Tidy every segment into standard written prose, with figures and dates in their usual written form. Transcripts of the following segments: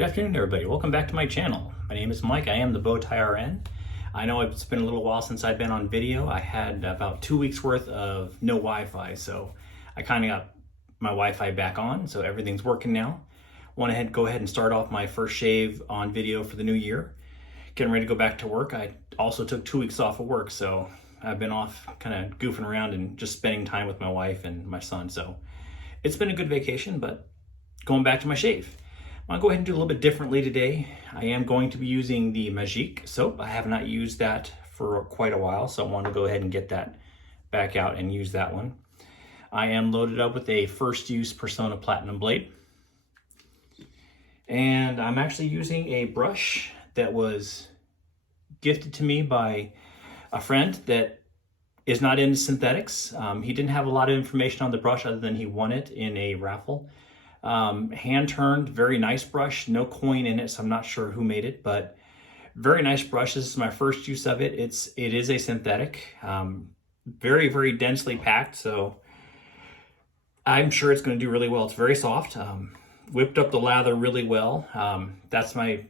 Good afternoon, everybody. Welcome back to my channel. My name is Mike. I am the Bowtie RN. I know it's been a little while since I've been on video. I had about 2 weeks worth of no Wi-Fi, so I kind of got my Wi-Fi back on, so everything's working now. Want to go ahead and start off my first shave on video for the new year. Getting ready to go back to work. I also took 2 weeks off of work, so I've been off kind of goofing around and just spending time with my wife and my son. So it's been a good vacation, but going back to my shave. I'll go ahead and do a little bit differently today. I am going to be using the Magique soap. I have not used that for quite a while, so I want to go ahead and get that back out and use that one. I am loaded up with a first use Personna Platinum blade. And I'm actually using a brush that was gifted to me by a friend that is not into synthetics. He didn't have a lot of information on the brush other than he won it in a raffle. Hand turned, very nice brush, no coin in it, so I'm not sure who made it, but very nice brush. This is my first use of it. It is a synthetic, very, very densely packed, so I'm sure it's going to do really well. It's very soft, whipped up the lather really well. That's my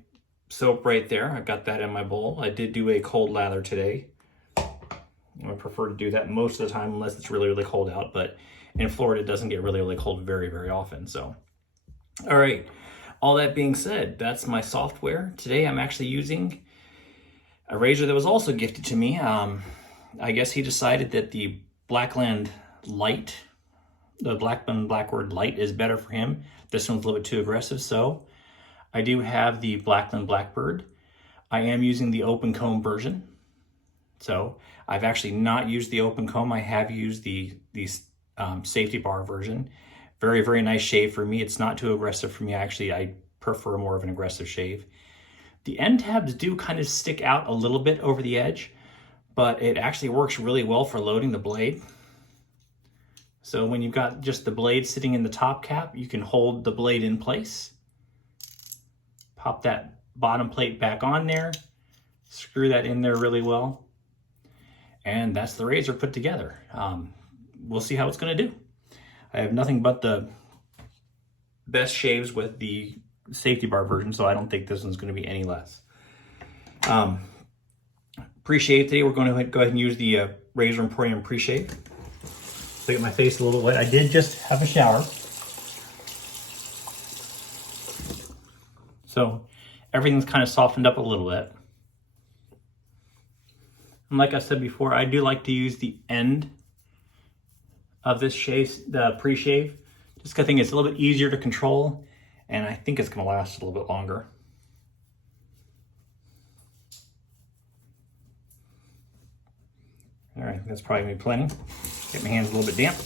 soap right there. I've got that in my bowl. I did do a cold lather today. I prefer to do that most of the time unless it's really, really cold out, but in Florida, it doesn't get really, really cold very, very often. So, all right. All that being said, that's my software. Today, I'm actually using a razor that was also gifted to me. I guess he decided that the Blackland Blackbird Light is better for him. This one's a little bit too aggressive. So I do have the Blackland Blackbird. I am using the open comb version. So I've actually not used the open comb. I have used the safety bar version. Very, very nice shave for me. It's not too aggressive for me. I prefer more of an aggressive shave. The end tabs do kind of stick out a little bit over the edge, but it actually works really well for loading the blade. So when you've got just the blade sitting in the top cap, you can hold the blade in place. Pop that bottom plate back on there. Screw that in there really well. And that's the razor put together. We'll see how it's going to do. I have nothing but the best shaves with the safety bar version, so I don't think this one's going to be any less. Pre-shave today, we're going to go ahead and use the Razor Emporium pre-shave. So get my face a little wet. I did just have a shower. So everything's kind of softened up a little bit. And like I said before, I do like to use the end of this shave, the pre-shave, just because I think it's a little bit easier to control, and I think it's going to last a little bit longer. All right, that's probably going to be plenty. Get my hands a little bit damp.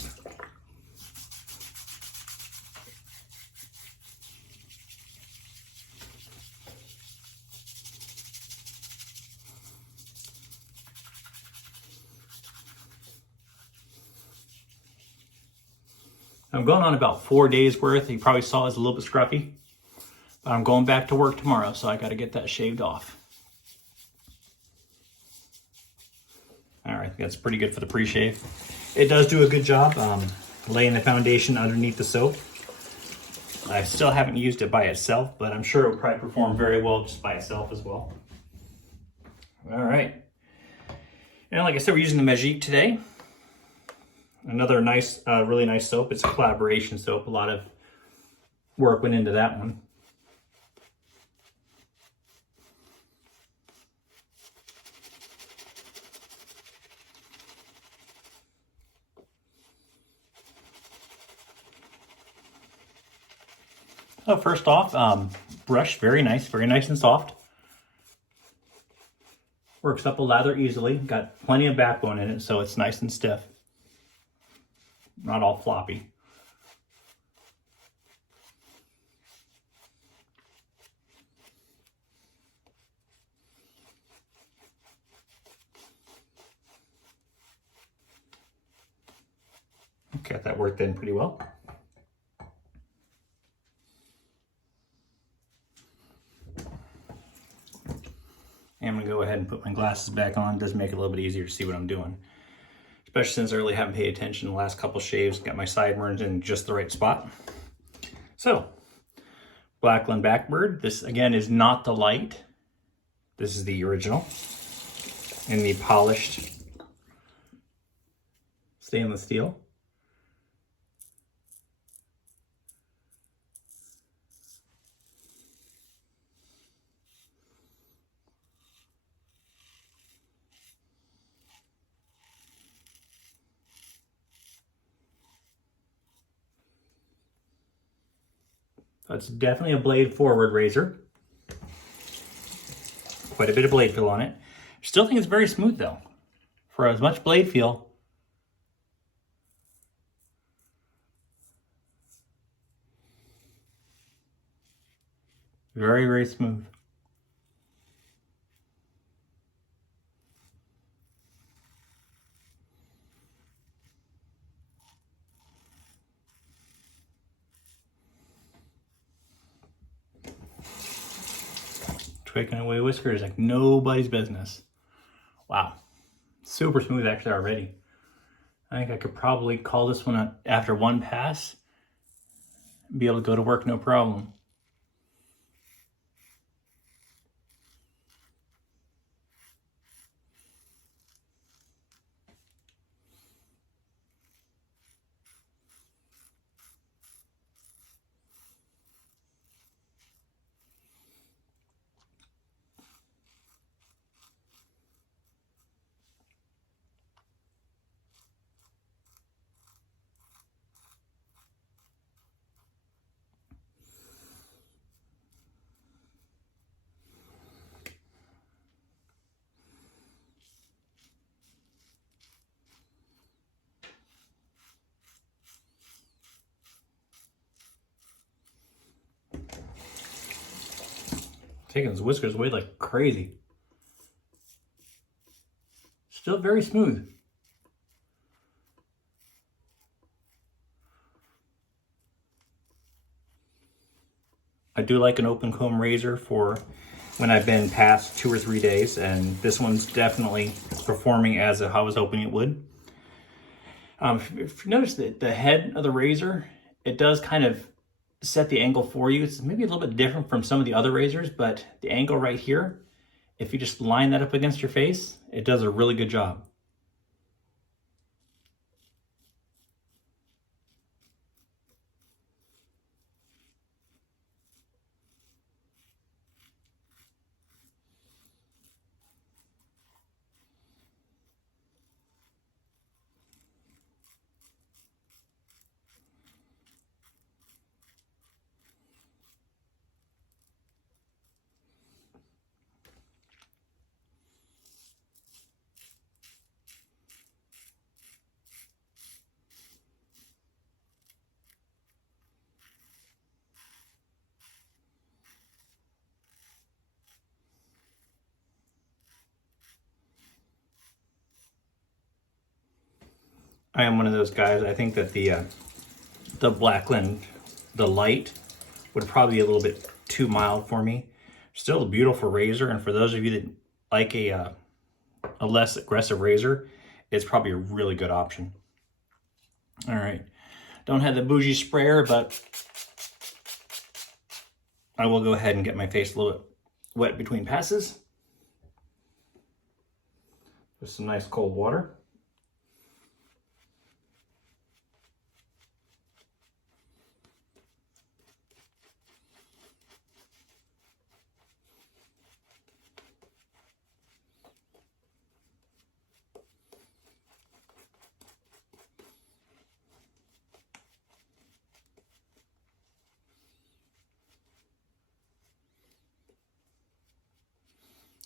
I'm going on about 4 days worth. You probably saw it's a little bit scruffy, but I'm going back to work tomorrow, so I got to get that shaved off. All right, that's pretty good for the pre-shave. It does do a good job laying the foundation underneath the soap. I still haven't used it by itself, but I'm sure it will probably perform very well just by itself as well. All right. And like I said, we're using the Magique today. Another nice, really nice soap. It's a collaboration soap. A lot of work went into that one. So first off, brush, very nice and soft. Works up a lather easily. Got plenty of backbone in it, so it's nice and stiff. Not all floppy. Got that worked in pretty well. And I'm going to go ahead and put my glasses back on. It does make it a little bit easier to see what I'm doing. especially since I really haven't paid attention the last couple shaves. Got my sideburns in just the right spot. So, Blackland Blackbird. This again is not the light. This is the original in the polished stainless steel. That's definitely a blade forward razor. Quite a bit of blade feel on it. Still think it's very smooth though. For as much blade feel. Very, very smooth. Taking away whiskers like nobody's business. Wow. Super smooth actually already. I think I could probably call this one after one pass. Be able to go to work no problem. Taking those whiskers away like crazy. Still very smooth. I do like an open comb razor for when I've been past 2 or 3 days, and this one's definitely performing as I was hoping it would. If you notice that the head of the razor, it does kind of set the angle for you. It's maybe a little bit different from some of the other razors, but the angle right here, if you just line that up against your face, it does a really good job. I am one of those guys. I think that the Blackland, the light, would probably be a little bit too mild for me. Still a beautiful razor, and for those of you that like a less aggressive razor, it's probably a really good option. All right, don't have the bougie sprayer, but I will go ahead and get my face a little bit wet between passes with some nice cold water.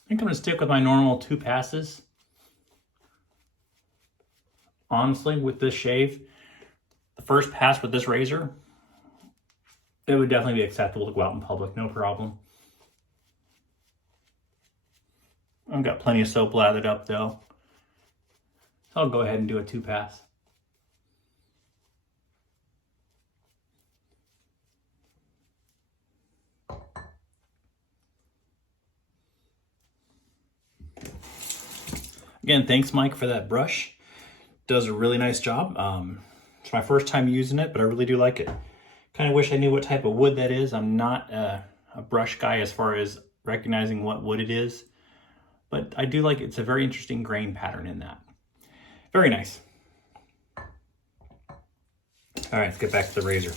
I think I'm going to stick with my normal 2 passes. Honestly, with this shave, the first pass with this razor, it would definitely be acceptable to go out in public, no problem. I've got plenty of soap lathered up though, so I'll go ahead and do a 2 pass. Again, thanks Mike for that brush. Does a really nice job. It's my first time using it, but I really do like it. Kind of wish I knew what type of wood that is. I'm not a brush guy as far as recognizing what wood it is, but I do like it's a very interesting grain pattern in that. Very nice. All right, let's get back to the razor.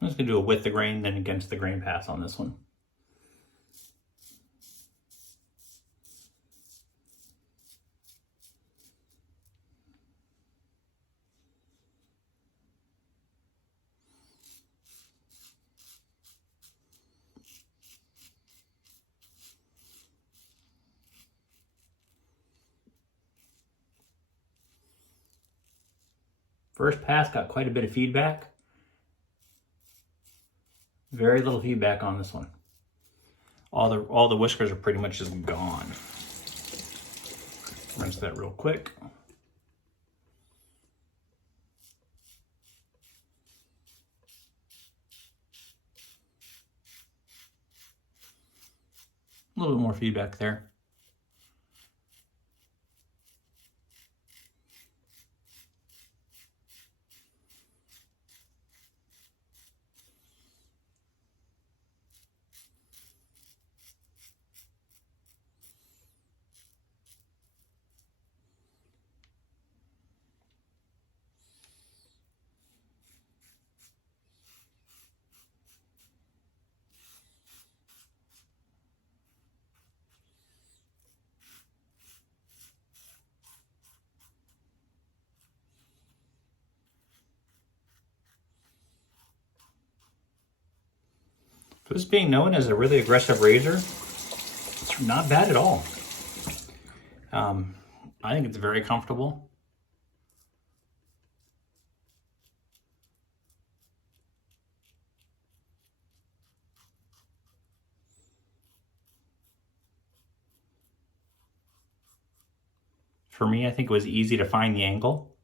I'm just gonna do a with the grain, then against the grain pass on this one. First pass got quite a bit of feedback. Very little feedback on this one. All the whiskers are pretty much just gone. Rinse that real quick. A little bit more feedback there. For this being known as a really aggressive razor, it's not bad at all. I think it's very comfortable. For me, I think it was easy to find the angle.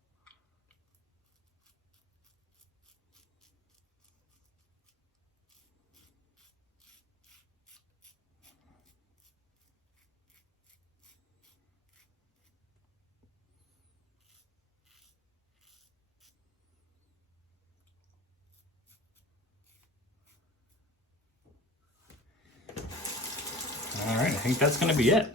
All right, I think that's going to be it.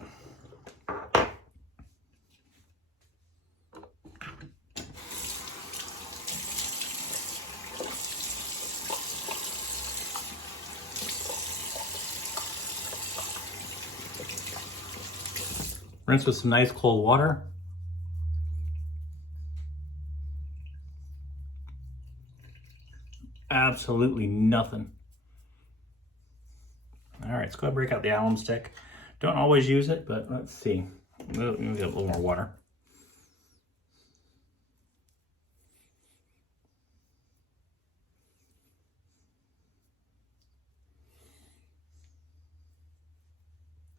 Rinse with some nice cold water. Absolutely nothing. All right, let's go ahead and break out the alum stick. Don't always use it, but let's see. We'll get a little more water.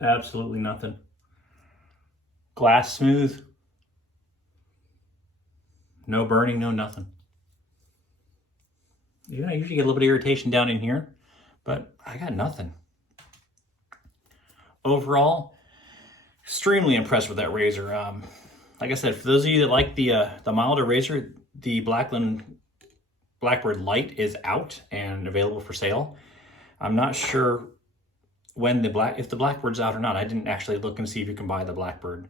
Absolutely nothing. Glass smooth. No burning, no nothing. Yeah, I usually get a little bit of irritation down in here, but I got nothing. Overall, extremely impressed with that razor. Like I said, for those of you that like the milder razor, the Blackland Blackbird Light is out and available for sale. I'm not sure when if the Blackbird's out or not. I didn't actually look and see if you can buy the Blackbird.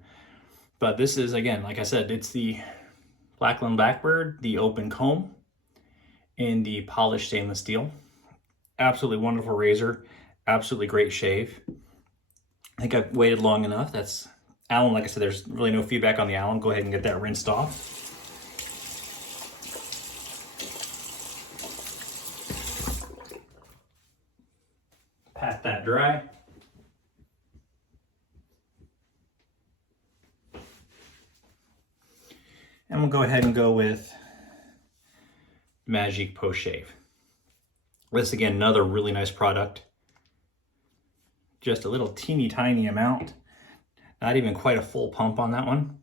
But this is, again, like I said, it's the Blackland Blackbird, the open comb, in the polished stainless steel. Absolutely wonderful razor. Absolutely great shave. I think I've waited long enough. That's alum. Like I said, there's really no feedback on the alum. Go ahead and get that rinsed off. Pat that dry. And we'll go ahead and go with Magique Post Shave. This, again, another really nice product. Just a little teeny tiny amount. Not even quite a full pump on that one.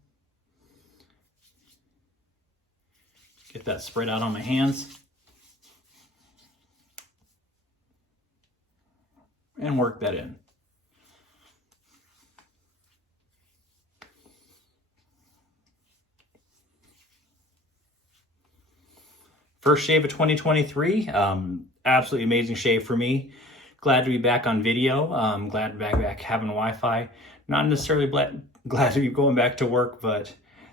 Get that spread out on my hands. And work that in. First shave of 2023. Absolutely amazing shave for me. Glad to be back on video. Glad to be back having Wi-Fi. Not necessarily glad to be going back to work, but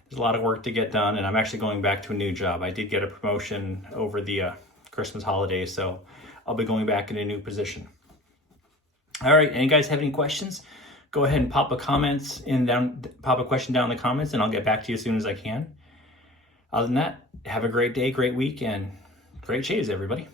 there's a lot of work to get done, and I'm actually going back to a new job. I did get a promotion over the Christmas holidays, so I'll be going back in a new position. All right, and you guys have any questions? Go ahead and pop a question down in the comments, and I'll get back to you as soon as I can. Other than that, have a great day, great week, and great shaves, everybody.